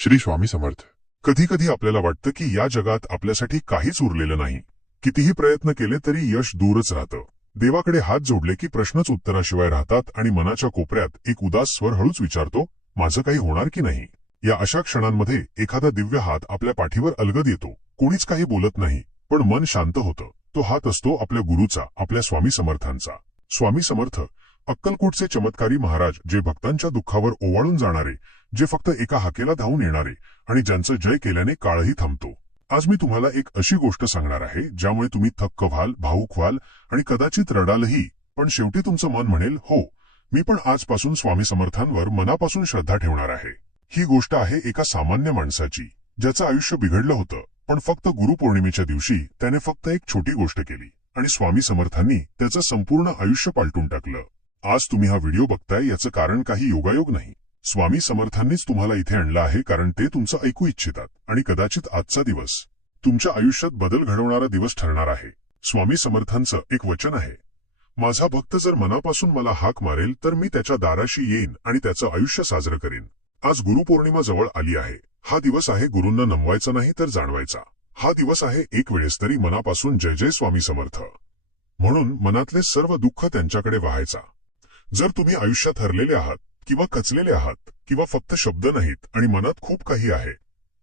श्री स्वामी समर्थ कधी कधी आपल्याला वाटतं की या जगात आपल्यासाठी काहीच उरलेलं नाही. कितीही प्रयत्न केले तरी यश दूरच राहतं. देवाकडे हात जोडले की प्रश्नच उत्तराशिवाय राहतात आणि मनाच्या कोपऱ्यात एक उदास स्वर हळूच विचारतो माझं काही होणार की नाही? या अशा क्षणांमध्ये एखादा दिव्य हात आपल्या पाठीवर अलगद येतो. कोणीच काही बोलत नाही पण मन शांत होतं. तो हात असतो आपल्या गुरुचा आपल्या स्वामी समर्थांचा. स्वामी समर्थ अक्कलकोटचे चमत्कारी महाराज जे भक्तांच्या दुःखावर ओवाळून जाणारे जे फक्त एका हाकेला धावून येणारे आणि ज्यांचं जय केल्याने काळही थांबतो. आज मी तुम्हाला एक अशी गोष्ट सांगणार आहे ज्यामुळे तुम्ही थक्क व्हाल भाऊक व्हाल आणि कदाचित रडालही. पण शेवटी तुमचं मन म्हणेल हो मी पण आजपासून स्वामी समर्थांवर मनापासून श्रद्धा ठेवणार आहे. ही गोष्ट आहे एका सामान्य माणसाची ज्याचं आयुष्य बिघडलं होतं पण फक्त गुरुपौर्णिमेच्या दिवशी त्याने फक्त एक छोटी गोष्ट केली आणि स्वामी समर्थांनी त्याचं संपूर्ण आयुष्य पालटून टाकलं. आज तुम्ही हा व्हिडिओ बघताय याचं कारण काही योगायोग नाही. स्वामी समर्थांनीच तुम्हाला इथे आणलं आहे कारण ते तुमचं ऐकू इच्छितात आणि कदाचित आजचा दिवस तुमच्या आयुष्यात बदल घडवणारा दिवस ठरणार आहे. स्वामी समर्थांचं एक वचन आहे. माझा भक्त जर मनापासून मला हाक मारेल तर मी त्याच्या दाराशी येईन आणि त्याचं आयुष्य साजरं करीन. आज गुरुपौर्णिमा जवळ आली आहे. हा दिवस आहे गुरूंना नमवायचा नाही तर जाणवायचा. हा दिवस आहे एक वेळेस तरी मनापासून जय जय स्वामी समर्थ. म्हणून मनातले सर्व दुःख त्यांच्याकडे व्हायचा. जर तुम्ही आयुष्यात हरलेले आहात किंवा खचलेले आहात किंवा फक्त शब्द नाहीत आणि मनात खूप काही आहे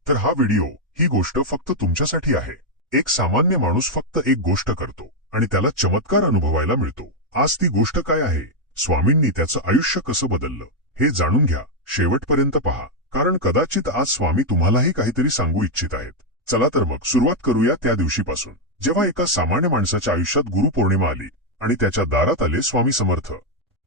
तर हा व्हिडिओ ही गोष्ट फक्त तुमच्यासाठी आहे. एक सामान्य माणूस फक्त एक गोष्ट करतो आणि त्याला चमत्कार अनुभवायला मिळतो. आज ती गोष्ट काय आहे? स्वामींनी त्याचं आयुष्य कसं बदललं? हे जाणून घ्या शेवटपर्यंत पहा. कारण कदाचित आज स्वामी तुम्हालाही काहीतरी सांगू इच्छित आहेत. चला तर मग सुरुवात करूया त्या दिवशीपासून. जेव्हा एका सामान्य माणसाच्या आयुष्यात गुरुपौर्णिमा आली आणि त्याच्या दारात आले स्वामी समर्थ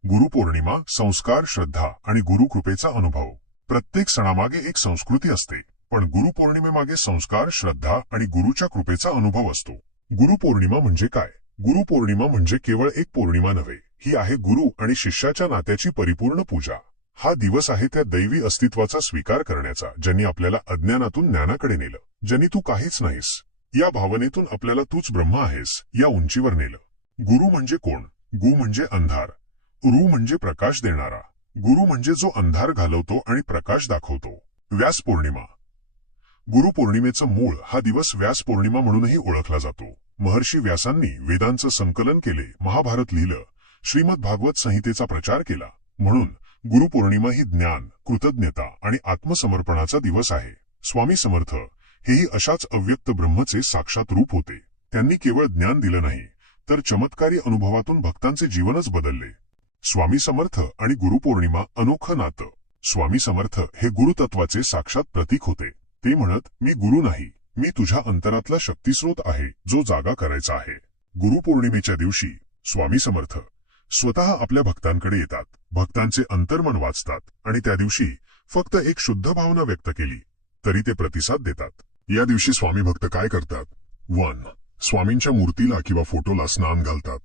गुरुपौर्णिमा संस्कार श्रद्धा आणि गुरुकृपेचा अनुभव. प्रत्येक सणामागे एक संस्कृती असते पण गुरुपौर्णिमेमागे संस्कार श्रद्धा आणि गुरुच्या कृपेचा अनुभव असतो. गुरुपौर्णिमा म्हणजे काय? गुरुपौर्णिमा म्हणजे केवळ एक पौर्णिमा नव्हे ही आहे गुरु आणि शिष्याच्या नात्याची परिपूर्ण पूजा. हा दिवस आहे त्या दैवी अस्तित्वाचा स्वीकार करण्याचा ज्यांनी आपल्याला अज्ञानातून ज्ञानाकडे नेलं ज्यांनी तू काहीच नाहीस. या भावनेतून आपल्याला तूच ब्रह्म आहेस या उंचीवर नेलं. गुरु म्हणजे कोण? गु म्हणजे अंधार. रू म्हणजे प्रकाश देणारा. गुरु म्हणजे जो अंधार घालवतो आणि प्रकाश दाखवतो. व्यास पौर्णिमा. गुरुपौर्णिमेचं मूळ हा दिवस व्यास पौर्णिमा म्हणूनही ओळखला जातो. महर्षी व्यासांनी वेदांचं संकलन केले महाभारत लिहिलं श्रीमद भागवत संहितेचा प्रचार केला. म्हणून गुरुपौर्णिमा ही ज्ञान कृतज्ञता आणि आत्मसमर्पणाचा दिवस आहे. स्वामी समर्थ हेही अशाच अव्यक्त ब्रह्मचे साक्षात रूप होते. त्यांनी केवळ ज्ञान दिलं नाही तर चमत्कारी अनुभवातून भक्तांचे जीवनच बदलले. स्वामी समर्थ आणि गुरुपौर्णिमा अनोखं नातं. स्वामी समर्थ हे गुरुतत्वाचे साक्षात प्रतीक होते. ते म्हणत मी गुरु नाही. मी तुझ्या अंतरातला शक्तिस्रोत आहे जो जागा करायचा आहे. गुरुपौर्णिमेच्या दिवशी स्वामी समर्थ स्वतः आपल्या भक्तांकडे येतात. भक्तांचे अंतर्मन वाचतात आणि त्या दिवशी फक्त एक शुद्ध भावना व्यक्त केली तरी ते प्रतिसाद देतात. या दिवशी स्वामी भक्त काय करतात? वन. स्वामींच्या मूर्तीला किंवा फोटोला स्नान घालतात.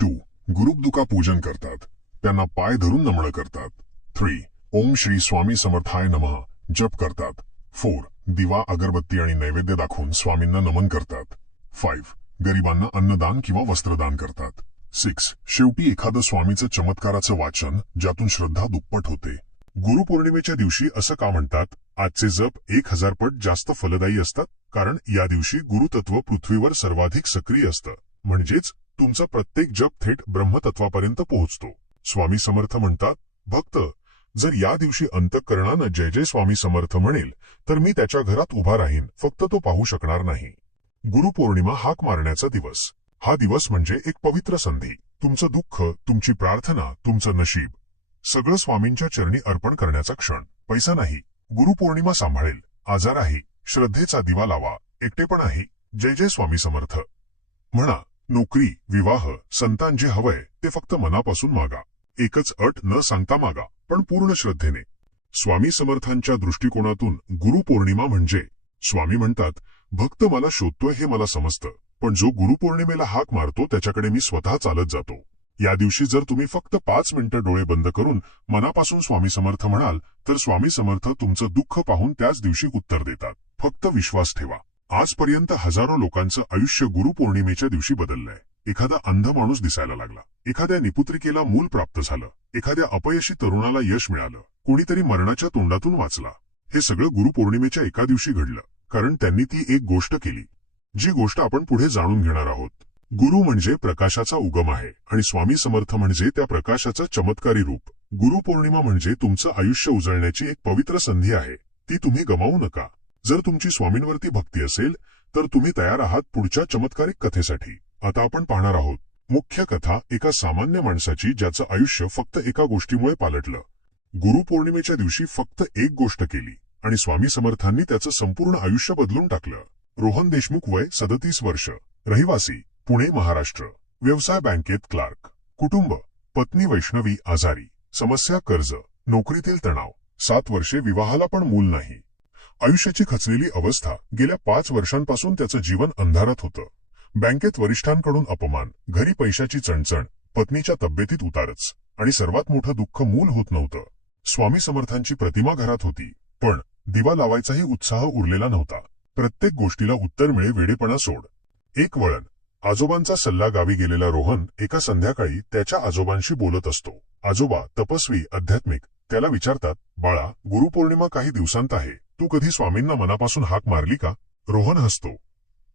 टू. गुरुपदुका पूजन करतात. त्यांना पाय धरून नमळ करतात. थ्री ओम श्री स्वामी समर्थाय नमः. जप करतात. फोर दिवा अगरबत्ती आणि नैवेद्य दाखवून स्वामींना नमन करतात. फाईव्ह गरिबांना अन्नदान किंवा वस्त्रदान करतात. सिक्स शेवटी एखादं स्वामीचं चमत्काराचं वाचन ज्यातून श्रद्धा दुप्पट होते. गुरुपौर्णिमेच्या दिवशी असं का म्हणतात? आजचे जप एक हजार पट जास्त फलदायी असतात? कारण या दिवशी गुरुतत्व पृथ्वीवर सर्वाधिक सक्रिय असतं. म्हणजेच तुमचा प्रत्येक जप थेट ब्रह्मतत्वापर्यंत पोहोचतो. स्वामी समर्थ म्हणतात भक्त जर या दिवशी अंतकरणानं जय जय स्वामी समर्थ म्हणेल तर मी त्याच्या घरात उभा राहीन फक्त तो पाहू शकणार नाही. गुरुपौर्णिमा हाक मारण्याचा दिवस. हा दिवस म्हणजे एक पवित्र संधी. तुमचं दुःख तुमची प्रार्थना तुमचं नशीब सगळं स्वामींच्या चरणी अर्पण करण्याचा क्षण. पैसा नाही. गुरुपौर्णिमा सांभाळेल. आजार आहे. श्रद्धेचा दिवा लावा. एकटेपण आहे. जय जय स्वामी समर्थ. म्हणा नोकरी विवाह संतान जे हवंय ते फक्त मनापासून मागा. एकच अट न सांगता मागा पण पूर्ण श्रद्धेने. स्वामी समर्थांच्या दृष्टिकोनातून गुरुपौर्णिमा म्हणजे स्वामी म्हणतात भक्त मला शोधतोय हे मला समजतं पण जो गुरुपौर्णिमेला हाक मारतो त्याच्याकडे मी स्वतः चालत जातो. या दिवशी जर तुम्ही फक्त पाच मिनिटं डोळे बंद करून मनापासून स्वामी समर्थ म्हणाल तर स्वामी समर्थ तुमचं दुःख पाहून त्याच दिवशी उत्तर देतात. फक्त विश्वास ठेवा. आजपर्यंत हजारो लोकांचं आयुष्य गुरुपौर्णिमेच्या दिवशी बदललंय. एखादा अंध माणूस दिसायला लागला. एखाद्या निपुत्रिकेला मूल प्राप्त झालं. एखाद्या अपयशी तरुणाला यश मिळालं. कोणीतरी मरणाच्या तोंडातून वाचला. हे सगळं गुरुपौर्णिमेच्या एका दिवशी घडलं. कारण त्यांनी ती एक गोष्ट केली. जी गोष्ट आपण पुढे जाणून घेणार आहोत. गुरु म्हणजे प्रकाशाचा उगम आहे आणि स्वामी समर्थ म्हणजे त्या प्रकाशाचं चमत्कारी रूप. गुरुपौर्णिमा म्हणजे तुमचं आयुष्य उजळण्याची एक पवित्र संधी आहे. ती तुम्ही गमावू नका. जर तुमची स्वामींवरती भक्ती असेल तर तुम्ही तयार आहात पुढच्या चमत्कारिक कथेसाठी. आता आपण पाहणार आहोत मुख्य कथा एका सामान्य माणसाची ज्याचं आयुष्य फक्त एका गोष्टीमुळे पालटलं. गुरुपौर्णिमेच्या दिवशी फक्त एक गोष्ट केली आणि स्वामी समर्थांनी त्याचं संपूर्ण आयुष्य बदलून टाकलं. रोहन देशमुख वय सदतीस वर्ष रहिवासी पुणे महाराष्ट्र. व्यवसाय बँकेत क्लार्क. कुटुंब पत्नी वैष्णवी आजारी. समस्या कर्ज नोकरीतील तणाव. सात वर्षे विवाहाला पण मूल नाही. आयुष्याची खचलेली अवस्था गेल्या पाच वर्षांपासून त्याचं जीवन अंधारात होतं. बँकेत वरिष्ठांकडून अपमान घरी पैशाची चणचण पत्नीच्या तब्येतीत उतारच आणि सर्वात मोठं दुःख मूल होत नव्हतं. स्वामी समर्थांची प्रतिमा घरात होती पण दिवा लावायचाही उत्साह उरलेला नव्हता. प्रत्येक गोष्टीला उत्तर मिळे वेडेपणा सोड. एक वळण आजोबांचा सल्ला गावी गेलेला रोहन एका संध्याकाळी त्याच्या आजोबांशी बोलत असतो. आजोबा तपस्वी आध्यात्मिक त्याला विचारतात बाळा गुरुपौर्णिमा काही दिवसांत आहे. तू कधी स्वामींना मनापासून हाक मारली का? रोहन हसतो.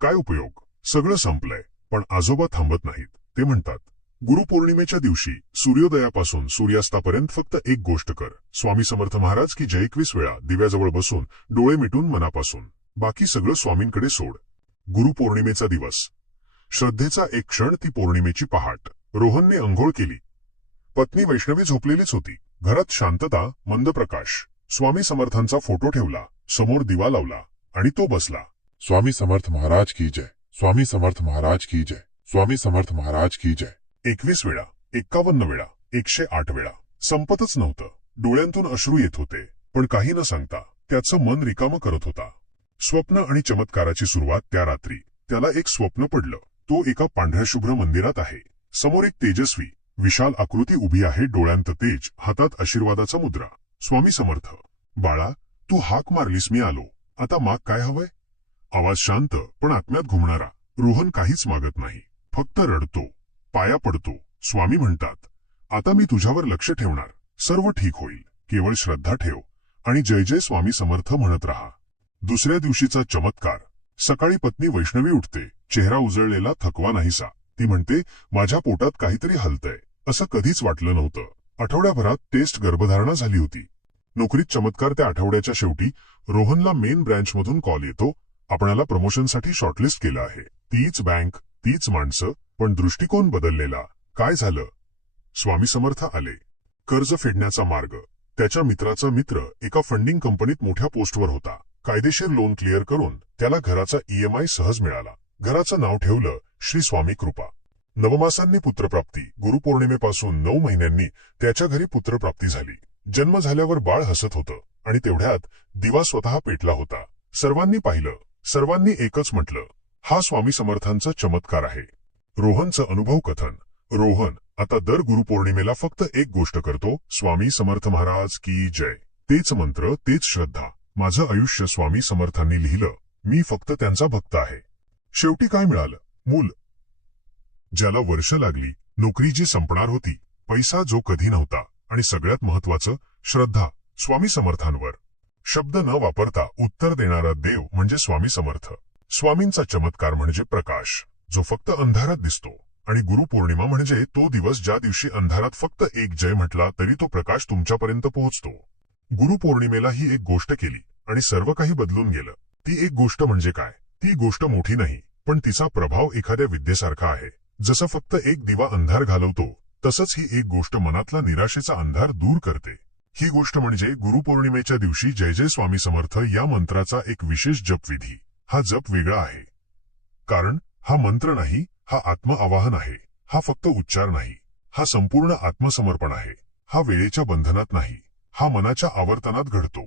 काय उपयोग? सगळं संपलंय पण आजोबा थांबत नाहीत. ते म्हणतात गुरुपौर्णिमेच्या दिवशी सूर्योदयापासून सूर्यास्तापर्यंत फक्त एक गोष्ट कर. स्वामी समर्थ महाराज की जय एकवीस वेळा दिव्याजवळ बसून डोळे मिटून मनापासून. बाकी सगळं स्वामींकडे सोड. गुरुपौर्णिमेचा दिवस. श्रद्धेचा एक क्षण ती पौर्णिमेची पहाट. रोहनने अंघोळ केली. पत्नी वैष्णवी झोपलेलीच होती. घरात शांतता मंद प्रकाश. स्वामी समर्थांचा फोटो ठेवला समोर दिवा लावला आणि तो बसला. स्वामी समर्थ महाराज की जय स्वामी समर्थ महाराज की जय स्वामी समर्थ महाराज की जय. एकवीस वेळा एक्कावन्न वेळा एकशे आठ वेळा. संपतच नव्हतं. डोळ्यांतून अश्रू येत होते पण काही न सांगता त्याचं मन रिकामं करत होता. स्वप्न आणि चमत्काराची सुरुवात त्या रात्री. त्याला एक स्वप्न पडलं. तो एका पांढऱ्याशुभ्र मंदिरात आहे. समोर एक तेजस्वी विशाल आकृती उभी आहे डोळ्यांत तेज हातात आशीर्वादाचा मुद्रा. स्वामी समर्थ बाळा तू हाक मारलीस मी आलो. आता माग काय हवंय? आवाज शांत पण आत्म्यात घुमणारा. रोहन काहीच मागत नाही. फक्त रडतो. पाया पडतो. स्वामी म्हणतात आता मी तुझ्यावर लक्ष ठेवणार. सर्व ठीक होईल. केवळ श्रद्धा ठेव. आणि जय जय स्वामी समर्थ म्हणत राहा. दुसऱ्या दिवशीचा चमत्कार. सकाळी पत्नी वैष्णवी उठते. चेहरा उजळलेला थकवा नाहीसा. ती म्हणते माझ्या पोटात काहीतरी हलतंय. असं कधीच वाटलं नव्हतं. आठवड्याभरात टेस्ट गर्भधारणा झाली होती. नोकरीत चमत्कार त्या आठवड्याच्या शेवटी रोहनला मेन ब्रँचमधून कॉल येतो. आपणाला प्रमोशनसाठी शॉर्टलिस्ट केलं आहे. तीच बँक तीच माणसं पण दृष्टिकोन बदललेला. काय झालं? स्वामी समर्थ आले. कर्ज फेडण्याचा मार्ग. त्याच्या मित्राचा मित्र एका फंडिंग कंपनीत मोठ्या पोस्टवर होता. कायदेशीर लोन क्लिअर करून त्याला घराचा ईएमआय सहज मिळाला. घराचं नाव ठेवलं श्री स्वामी कृपा. नवमासांनी पुत्रप्राप्ती. गुरुपौर्णिमेपासून नऊ महिन्यांनी त्याच्या घरी पुत्रप्राप्ती झाली. जन्म झाल्यावर बाळ हसत होतं आणि तेवढ्यात दिवा स्वतः पेटला होता. सर्वांनी पाहिलं. सर्वांनी एकच म्हटलं. हा स्वामी समर्थांचा चमत्कार आहे. रोहनचं अनुभव कथन. रोहन आता दर गुरुपौर्णिमेला फक्त एक गोष्ट करतो. स्वामी समर्थ महाराज की जय. तेच मंत्र तेच श्रद्धा. माझं आयुष्य स्वामी समर्थांनी लिहिलं. मी फक्त त्यांचा भक्त आहे. शेवटी काय मिळालं? मूल ज्याला वर्ष लागली नोकरी जी संपणार होती पैसा जो कधी नव्हता आणि सगळ्यात महत्वाचं श्रद्धा स्वामी समर्थांवर. शब्द न वापरता उत्तर देणारा देव म्हणजे स्वामी समर्थ. स्वामींचा चमत्कार म्हणजे प्रकाश जो फक्त अंधारात दिसतो. आणि गुरुपौर्णिमा म्हणजे तो दिवस ज्या दिवशी अंधारात फक्त एक जय म्हटला तरी तो प्रकाश तुमच्यापर्यंत पोहोचतो. गुरुपौर्णिमेला ही एक गोष्ट केली आणि सर्व काही बदलून गेलं. ती एक गोष्ट म्हणजे काय? ती गोष्ट मोठी नाही पण तिचा प्रभाव एखाद्या विद्येसारखा आहे. जसं फक्त एक दिवा अंधार घालवतो तसंच ही एक गोष्ट मनातला निराशेचा अंधार दूर करते. ही गोष्ट म्हणजे गुरुपौर्णिमेच्या दिवशी जय जय स्वामी समर्थ या मंत्राचा एक विशेष जपविधी हा जप वेगळा आहे. कारण हा मंत्र नाही हा आत्म आवाहन आहे हा फक्त उच्चार नाही हा संपूर्ण आत्मसमर्पण आहे हा वेळेच्या बंधनात नाही हा मनाच्या आवर्तनात घडतो.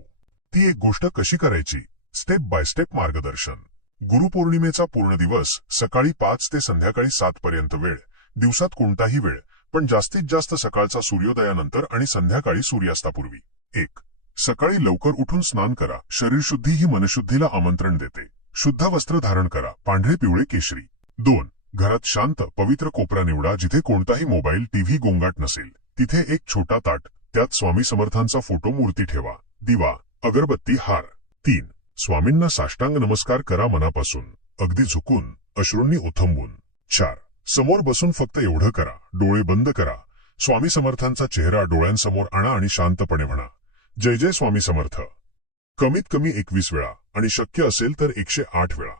ती एक गोष्ट कशी करायची? स्टेप बाय स्टेप मार्गदर्शन. गुरुपौर्णिमेचा पूर्ण दिवस सकाळी पाच ते संध्याकाळी सात पर्यंत वेळ. दिवसात कोणताही वेळ पण जास्तीत जास्त सकाळचा सूर्योदयानंतर आणि संध्याकाळी सूर्यास्तापूर्वी. एक सकाळी लवकर उठून स्नान करा. शरीरशुद्धी ही मनशुद्धीला आमंत्रण देते. शुद्ध वस्त्र धारण करा. पांढरे पिवळे केशरी. दोन घरात शांत पवित्र कोपरा निवडा जिथे कोणताही मोबाईल टीव्ही गोंगाट नसेल. तिथे एक छोटा ताट त्यात स्वामी समर्थांचा फोटो मूर्ती ठेवा. दिवा अगरबत्ती हार. तीन स्वामींना साष्टांग नमस्कार करा मनापासून. अगदी झुकून अश्रूंनी ओथंबून चार. समोर बसून फक्त एवढं करा. डोळे बंद करा. स्वामी समर्थांचा चेहरा डोळ्यांसमोर आणा आणि शांतपणे म्हणा. जय जय स्वामी समर्थ. कमीत कमी एकवीस वेळा आणि शक्य असेल तर एकशे आठ वेळा.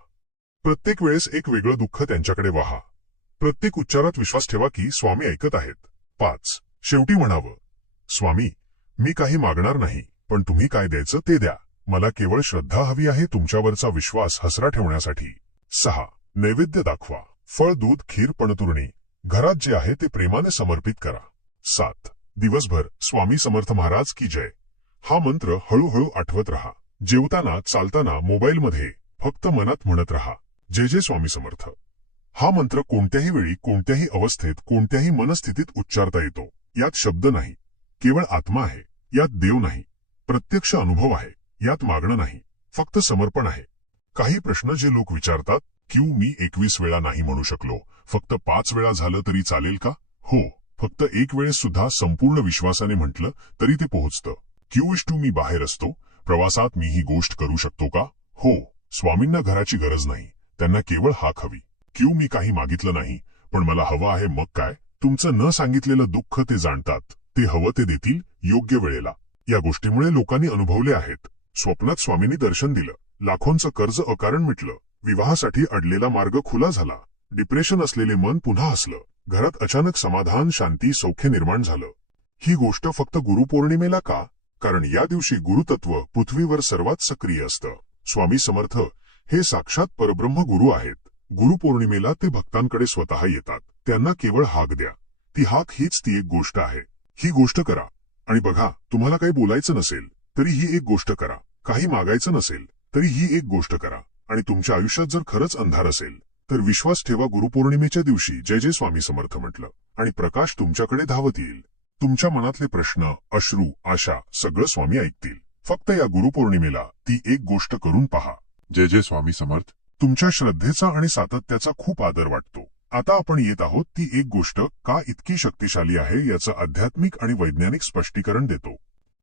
प्रत्येक वेळेस एक वेगळं दुःख त्यांच्याकडे वाहा. प्रत्येक उच्चारात विश्वास ठेवा की स्वामी ऐकत आहेत. पाच. शेवटी म्हणावं. स्वामी मी काही मागणार नाही पण तुम्ही काय द्यायचं ते द्या. मला केवळ श्रद्धा हवी आहे तुमच्यावरचा विश्वास हसरा ठेवण्यासाठी. सहा. नैवेद्य दाखवा. फळ दूध खीर पणतुरणी. घरात जे आहे ते प्रेमाने समर्पित करा. सात. दिवसभर स्वामी समर्थ महाराज की जय. हा मंत्र हळूहळू आठवत रहा. जेवताना चालताना मोबाईलमध्ये फक्त मनात म्हणत रहा. जे जे स्वामी समर्थ. हा मंत्र कोणत्याही वेळी कोणत्याही अवस्थेत कोणत्याही मनस्थितीत उच्चारता येतो. यात शब्द नाही. केवळ आत्मा आहे. यात देव नाही. प्रत्यक्ष अनुभव आहे. यात मागणं नाही. फक्त समर्पण आहे. काही प्रश्न जे लोक विचारतात क्यू मी एकवीस वेळा नाही म्हणू शकलो? फक्त पाच वेळा झालं तरी चालेल का? हो फक्त एक वेळेस सुद्धा संपूर्ण विश्वासाने म्हटलं तरी ते पोहोचतं. क्यू इश टू मी बाहेर असतो? प्रवासात मी ही गोष्ट करू शकतो का? हो स्वामींना घराची गरज नाही. त्यांना केवळ हाक हवी. क्यू मी काही मागितलं नाही पण मला हवं आहे मग काय? तुमचं न सांगितलेलं दुःख ते जाणतात. ते हवं ते देतील योग्य वेळेला. या गोष्टीमुळे लोकांनी अनुभवले आहेत. स्वप्नात स्वामींनी दर्शन दिलं. लाखोंचं कर्ज अकारण मिटलं. विवाहासाठी अडलेला मार्ग खुला झाला. डिप्रेशन असलेले मन पुन्हा हसलं. घरात अचानक समाधान शांती सौख्य निर्माण झालं. ही गोष्ट फक्त गुरुपौर्णिमेला का? कारण या दिवशी गुरुतत्व पृथ्वीवर सर्वात सक्रिय असतं. स्वामी समर्थ हे साक्षात परब्रह्म गुरु आहेत. गुरुपौर्णिमेला ते भक्तांकडे स्वतः येतात. त्यांना केवळ हाक द्या. ती हाक हीच ती एक गोष्ट आहे. ही गोष्ट करा. आणि बघा तुम्हाला काही बोलायचं नसेल. तरी ही एक गोष्ट करा. काही मागायचं नसेल तरी ही एक गोष्ट करा. आणि तुमच्या आयुष्यात जर खरंच अंधार असेल तर विश्वास ठेवा गुरुपौर्णिमेच्या दिवशी जय जय स्वामी समर्थ म्हटलं. आणि प्रकाश तुमच्याकडे धावत येईल. तुमच्या मनातले प्रश्न अश्रू आशा सगळं स्वामी ऐकतील. फक्त या गुरुपौर्णिमेला ती एक गोष्ट करून पहा. जय जय स्वामी समर्थ. तुमच्या श्रद्धेचा आणि सातत्याचा खूप आदर वाटतो. आता आपण येत आहोत ती एक गोष्ट का इतकी शक्तिशाली आहे याचं आध्यात्मिक आणि वैज्ञानिक स्पष्टीकरण देतो.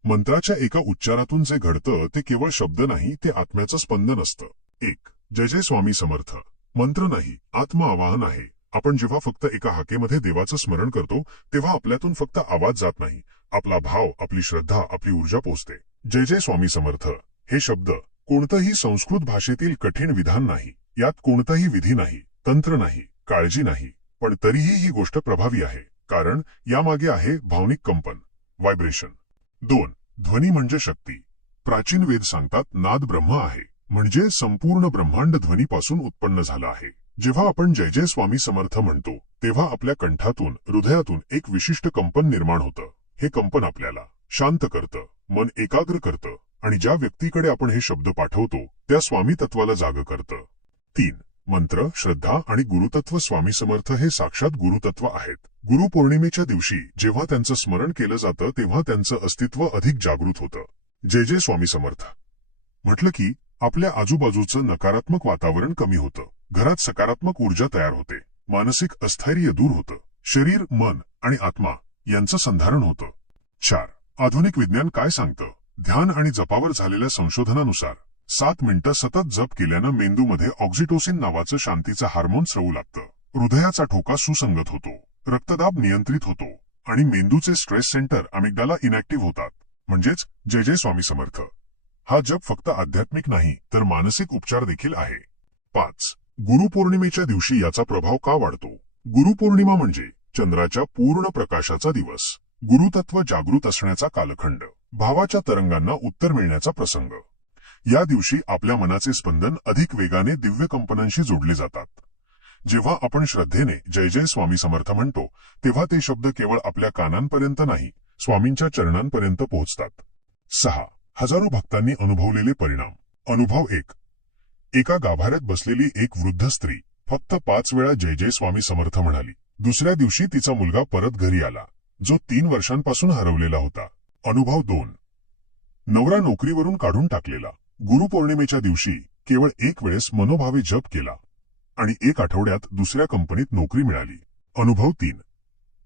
मंत्राच्या एका उच्चारातून जे घडतं ते केवळ शब्द नाही ते आत्म्याचं स्पंदन असतं. एक जय जय स्वामी समर्थ. मंत्र नाही आत्म आवाहन आहे. आपण जेव्हा फक्त एका हाकेमध्ये देवाचं स्मरण करतो तेव्हा आपल्यातून फक्त आवाज जात नाही. आपला भाव आपली श्रद्धा आपली ऊर्जा पोचते. जय जय स्वामी समर्थ. हे शब्द कोणतंही संस्कृत भाषेतील कठीण विधान नाही. यात कोणताही विधी नाही तंत्र नाही काळजी नाही. पण तरीही ही गोष्ट प्रभावी आहे. कारण यामागे आहे भावनिक कंपन व्हायब्रेशन. दोन ध्वनी म्हणजे शक्ती. प्राचीन वेद सांगतात नाद ब्रह्म आहे. म्हणजे संपूर्ण ब्रह्मांड ध्वनीपासून उत्पन्न झालं आहे. जेव्हा आपण जय जय स्वामी समर्थ म्हणतो तेव्हा आपल्या कंठातून हृदयातून एक विशिष्ट कंपन निर्माण होतं. हे कंपन आपल्याला शांत करतं मन एकाग्र करतं आणि ज्या व्यक्तीकडे आपण हे शब्द पाठवतो त्या स्वामी तत्वाला जाग करतं. तीन. मंत्र श्रद्धा आणि गुरुतत्व स्वामी समर्थ हे साक्षात गुरुतत्व आहेत. गुरुपौर्णिमेच्या दिवशी जेव्हा त्यांचं स्मरण केलं जातं तेव्हा त्यांचं अस्तित्व अधिक जागृत होतं. जे जे स्वामी समर्थ. म्हटलं की आपल्या आजूबाजूचं नकारात्मक वातावरण कमी होतं. घरात सकारात्मक ऊर्जा तयार होते. मानसिक अस्थैर्य दूर होतं. शरीर मन आणि आत्मा यांचं संधारण होतं. चार. आधुनिक विज्ञान काय सांगतं? ध्यान आणि जपावर झालेल्या संशोधनानुसार सात मिनिटं सतत जप केल्यानं मेंदूमध्ये ऑक्झिटोसिन नावाचं शांतीचं हार्मोन स्रवू लागतं. हृदयाचा ठोका सुसंगत होतो. रक्तदाब नियंत्रित होतो. आणि मेंदूचे स्ट्रेस सेंटर अमिगडाला इनॅक्टिव्ह होतात. म्हणजेच जय जय स्वामी समर्थ. हा जप फक्त आध्यात्मिक नाही तर मानसिक उपचार देखील आहे. पाच. गुरुपौर्णिमेच्या दिवशी याचा प्रभाव का वाढतो? गुरुपौर्णिमा म्हणजे चंद्राच्या पूर्ण प्रकाशाचा दिवस. गुरुतत्व जागृत असण्याचा कालखंड. भावाच्या तरंगांना उत्तर मिळण्याचा प्रसंग. या दिवशी आपल्या मनाचे स्पंदन अधिक वेगाने दिव्य कंपनांशी जोडले जातात. जेव्हा आपण श्रद्धेने जय जय स्वामी समर्थ म्हणतो तेव्हा ते शब्द केवळ आपल्या कानांपर्यंत नाही स्वामींच्या चरणांपर्यंत पोहोचतात. सहा. हजारो भक्तांनी अनुभवलेले परिणाम. अनुभव एक. एका गाभाऱ्यात बसलेली एक वृद्ध स्त्री फक्त पाच वेळा जय जय स्वामी समर्थ म्हणाली. दुसऱ्या दिवशी तिचा मुलगा परत घरी आला जो तीन वर्षांपासून हरवलेला होता. अनुभव दोन. नवरा नोकरीवरून काढून टाकलेला. गुरुपौर्णिमेच्या दिवशी केवळ एक वेळेस मनोभावे जप केला आणि एक आठवड्यात दुसऱ्या कंपनीत नोकरी मिळाली. अनुभव तीन.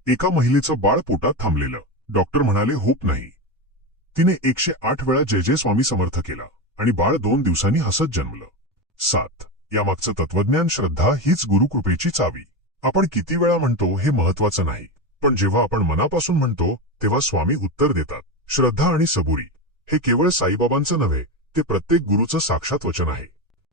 एका महिलेचं बाळ पोटात थांबलेलं. डॉक्टर म्हणाले होप नाही. तिने एकशे आठ वेळा जय जय स्वामी समर्थ केला आणि बाळ दोन दिवसांनी हसत जन्मलं. सात. यामागचं तत्वज्ञान श्रद्धा हीच गुरुकृपेची चावी. आपण किती वेळा म्हणतो हे महत्वाचं नाही. पण जेव्हा आपण मनापासून म्हणतो तेव्हा स्वामी उत्तर देतात. श्रद्धा आणि सबुरी हे केवळ साईबाबांचं नव्हे ते प्रत्येक गुरुचं साक्षात वचन आहे.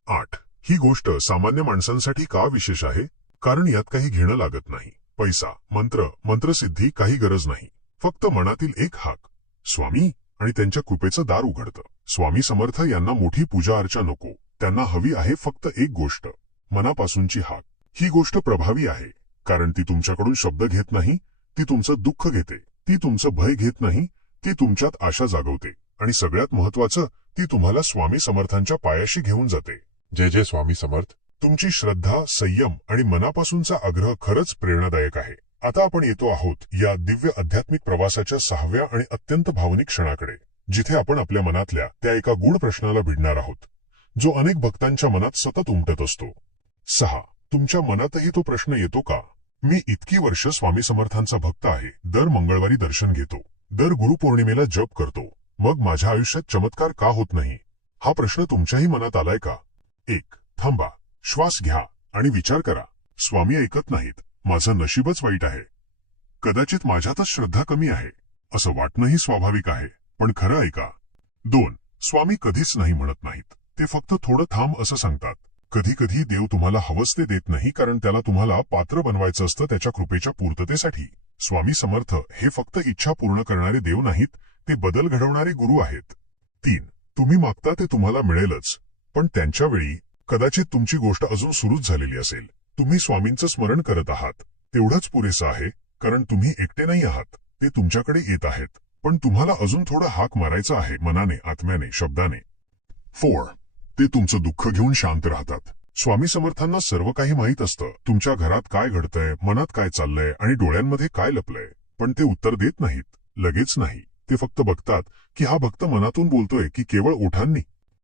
आठ. ही गोष्ट सामान्य माणसांसाठी का विशेष आहे? कारण यात काही घेणं लागत नाही. पैसा मंत्र मंत्रसिद्धी काही गरज नाही. फक्त मनातील एक हाक. स्वामी आणि त्यांच्या कृपेचं दार उघडतं. स्वामी समर्थ यांना मोठी पूजा अर्चा नको. त्यांना हवी आहे फक्त एक गोष्ट. मनापासूनची हाक. ही गोष्ट प्रभावी आहे. कारण ती तुमच्याकडून शब्द घेत नाही ती तुमचं दुःख घेते. ती तुमचं भय घेत नाही ती तुमच्यात आशा जागवते. आणि सगळ्यात महत्वाचं ती तुम्हाला स्वामी समर्थांच्या पायाशी घेऊन जाते. जय जय स्वामी समर्थ. तुमची श्रद्धा संयम आणि मनापासूनचा आग्रह खरंच प्रेरणादायक आहे. आता आपण येतो आहोत या दिव्य आध्यात्मिक प्रवासाच्या सहाव्या आणि अत्यंत भावनिक क्षणाकडे जिथे आपण आपल्या मनातल्या त्या एका गूढ प्रश्नाला भिडणार आहोत. जो अनेक भक्तांच्या मनात सतत उमटत असतो. सहा. तुमच्या मनातही तो प्रश्न येतो का? मी इतकी वर्ष स्वामी समर्थांचा भक्त आहे. दर मंगळवारी दर्शन घेतो. दर गुरुपौर्णिमेला जप करतो. मग माझ्या आयुष्यात चमत्कार का होत नाही? हा प्रश्न तुमच्याही मनात आलाय का? एक थांबा. श्वास घ्या आणि विचार करा. स्वामी ऐकत नाहीत. माझं नशीबच वाईट आहे. कदाचित माझ्यातच श्रद्धा कमी आहे. असं वाटणंही स्वाभाविक आहे. पण खरं ऐका. दोन स्वामी कधीच नाही म्हणत नाहीत. ते फक्त थोडं थांब असं सांगतात. कधी कधी देव तुम्हाला हवस ते देत नाही कारण त्याला तुम्हाला पात्र बनवायचं असतं त्याच्या कृपेच्या पूर्ततेसाठी. स्वामी समर्थ हे फक्त इच्छा पूर्ण करणारे देव नाहीत. ते बदल घडवणारे गुरु आहेत. तीन तुम्ही मागता ते तुम्हाला मिळेलच. पण त्यांच्या वेळी कदाचित तुमची गोष्ट अजून सुरूच झालेली असेल. तुम्ही स्वामींचं स्मरण करत आहात. तेवढंच पुरेसं आहे कारण तुम्ही एकटे नाही आहात. ते तुमच्याकडे येत आहेत. पण तुम्हाला अजून थोडं हाक मारायचं आहे मनाने आत्म्याने शब्दाने. फोर ते तुमचं दुःख घेऊन शांत राहतात. स्वामी समर्थांना सर्व काही माहीत असतं. तुमच्या घरात काय घडतंय मनात काय चाललंय आणि डोळ्यांमध्ये काय लपलंय. पण ते उत्तर देत नाहीत. लगेच नाही. ते फक्त बघतात की हा भक्त मनातून बोलतोय की केवळ ओठांनी.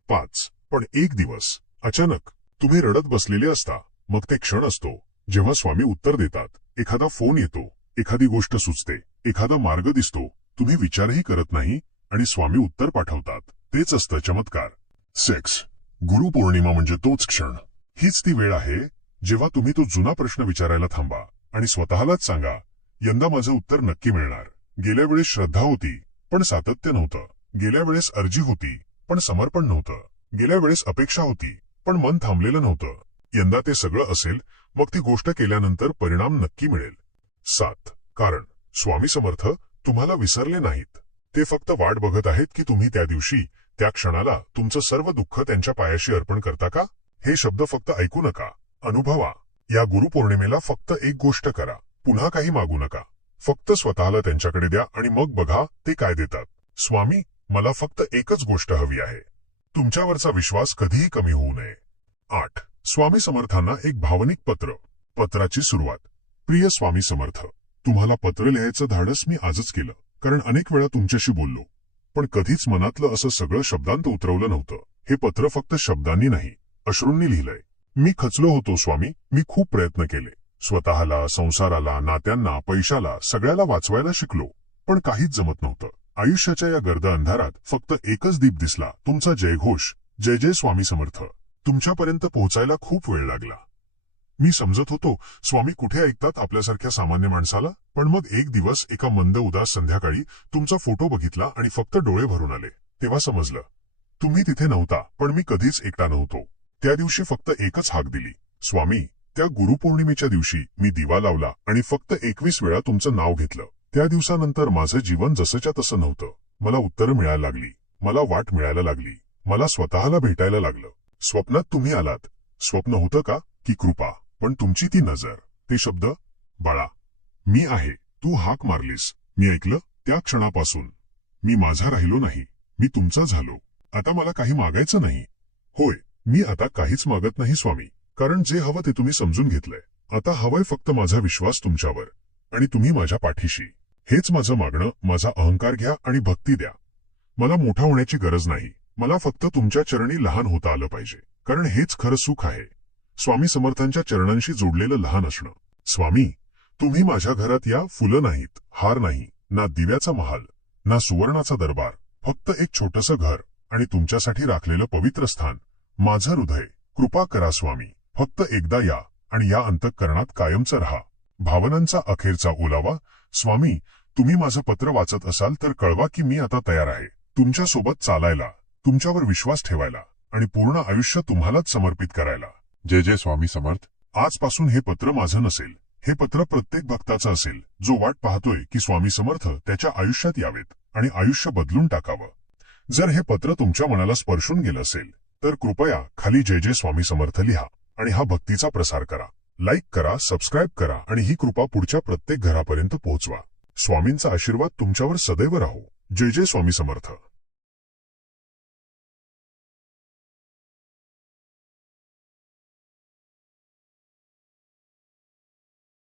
पाच. पण एक दिवस. अचानक. तुम्ही रडत बसलेले असता. मग ते क्षण असतो. जेव्हा स्वामी उत्तर देतात. एखादा फोन येतो. एखादी गोष्ट सुचते. एखादा मार्ग दिसतो. तुम्ही विचारही करत नाही आणि स्वामी उत्तर पाठवतात. तेच असतं चमत्कार. सेक्स गुरुपौर्णिमा म्हणजे तोच क्षण. हीच ती वेळ आहे जेव्हा तुम्ही तो जुना प्रश्न विचारायला थांबा आणि स्वतःलाच सांगा यंदा माझं उत्तर नक्की मिळणार. गेल्या वेळेस श्रद्धा होती पण सातत्य नव्हतं. गेल्या वेळेस अर्जी होती पण समर्पण नव्हतं. गेल्या वेळेस अपेक्षा होती पण मन थांबलेलं नव्हतं. यंदा ते सगळं असेल मग ती गोष्ट केल्यानंतर परिणाम नक्की मिळेल. सात. कारण स्वामी समर्थ तुम्हाला विसरले नाहीत. ते फक्त वाट बघत आहेत की तुम्ही त्या दिवशी त्या क्षणाला तुमचं सर्व दुःख त्यांच्या पायाशी अर्पण करता का? हे शब्द फक्त ऐकू नका. अनुभवा. या गुरुपौर्णिमेला फक्त एक गोष्ट करा. पुन्हा काही मागू नका. फक्त स्वतःला त्यांच्याकडे द्या आणि मग बघा ते काय देतात. स्वामी मला फक्त एकच गोष्ट हवी आहे. तुमच्यावरचा विश्वास कधीही कमी होऊ नये. आठ. स्वामी समर्थांना एक भावनिक पत्र. पत्राची सुरुवात. प्रिय स्वामी समर्थ तुम्हाला पत्र लिहायचं धाडस मी आजच केलं कारण अनेक वेळा तुमच्याशी बोललो. पण कधीच मनातलं असं सगळं शब्दांत उतरवलं नव्हतं. हे पत्र फक्त शब्दांनी नाही अश्रूंनी लिहिलंय. मी खचलो होतो स्वामी. मी खूप प्रयत्न केले. स्वतःला संसाराला नात्यांना पैशाला सगळ्याला वाचवायला शिकलो. पण काहीच जमत नव्हतं. आयुष्याच्या या गर्द अंधारात फक्त एकच दीप दिसला. तुमचा जयघोष जय जय स्वामी समर्थ. तुमच्यापर्यंत पोहोचायला खूप वेळ लागला. मी समजत होतो स्वामी कुठे ऐकतात आपल्यासारख्या सामान्य माणसाला? पण मग एक दिवस एका मंद उदास संध्याकाळी तुमचा फोटो बघितला आणि फक्त डोळे भरून आले. तेव्हा समजलं. तुम्ही तिथे नव्हता पण मी कधीच एकटा नव्हतो. त्या दिवशी फक्त एकच हाक दिली. स्वामी त्या गुरुपौर्णिमेच्या दिवशी मी दिवा लावला आणि फक्त एकवीस वेळा तुमचं नाव घेतलं. त्या दिवसानंतर माझं जीवन जसंच्या तसं नव्हतं. मला उत्तरं मिळायला लागली. मला वाट मिळायला लागली. मला स्वतःला भेटायला लागलं. स्वप्नात तुम्ही आलात. स्वप्न होतं का? की कृपा. पण तुमची ती नजर. ते शब्द बाळा मी आहे. तू हाक मारलीस. मी ऐकलं त्या क्षणापासून. मी माझा राहिलो नाही. मी तुमचा झालो. आता मला काही मागायचं नाही. होय. मी आता काहीच मागत नाही स्वामी. कारण जे हवं ते तुम्ही समजून घेतलंय. आता हवंय फक्त माझा विश्वास तुमच्यावर. आणि तुम्ही माझ्या पाठीशी. हेच माझं मागणं माझा अहंकार घ्या आणि भक्ती द्या. मला मोठा होण्याची गरज नाही. मला फक्त तुमच्या चरणी लहान होता आलं पाहिजे. कारण हेच खरं सुख आहे. स्वामी समर्थांच्या चरणांशी जोडलेलं लहान असणं. स्वामी तुम्ही माझ्या घरात या फुलं नाहीत हार नाही ना दिव्याचा महाल ना सुवर्णाचा दरबार. फक्त एक छोटंसं घर आणि तुमच्यासाठी राखलेलं पवित्र स्थान. माझं हृदय कृपा करा स्वामी. फक्त एकदा या आणि या अंतःकरणात कायमचं राहा. भावनांचा अखेरचा ओलावा स्वामी तुम्ही माझं पत्र वाचत असाल तर कळवा की मी आता तयार आहे. तुमच्यासोबत चालायला तुमच्यावर विश्वास ठेवायला आणि पूर्ण आयुष्य तुम्हालाच समर्पित करायला. जय जय स्वामी समर्थ. आजपासून हे पत्र माझं नसेल. हे पत्र प्रत्येक भक्ताचं असेल. जो वाट पाहतोय की स्वामी समर्थ त्याच्या आयुष्यात यावेत आणि आयुष्य बदलून टाकावं. जर हे पत्र तुमच्या मनाला स्पर्शून गेलं असेल तर कृपया खाली जय जय स्वामी समर्थ लिहा. आणि हा भक्तीचा प्रसार करा. लाईक करा सबस्क्राईब करा आणि ही कृपा पुढच्या प्रत्येक घरापर्यंत पोहोचवा. स्वामींचा आशीर्वाद तुमच्यावर सदैव राहो. जय जय स्वामी समर्थ.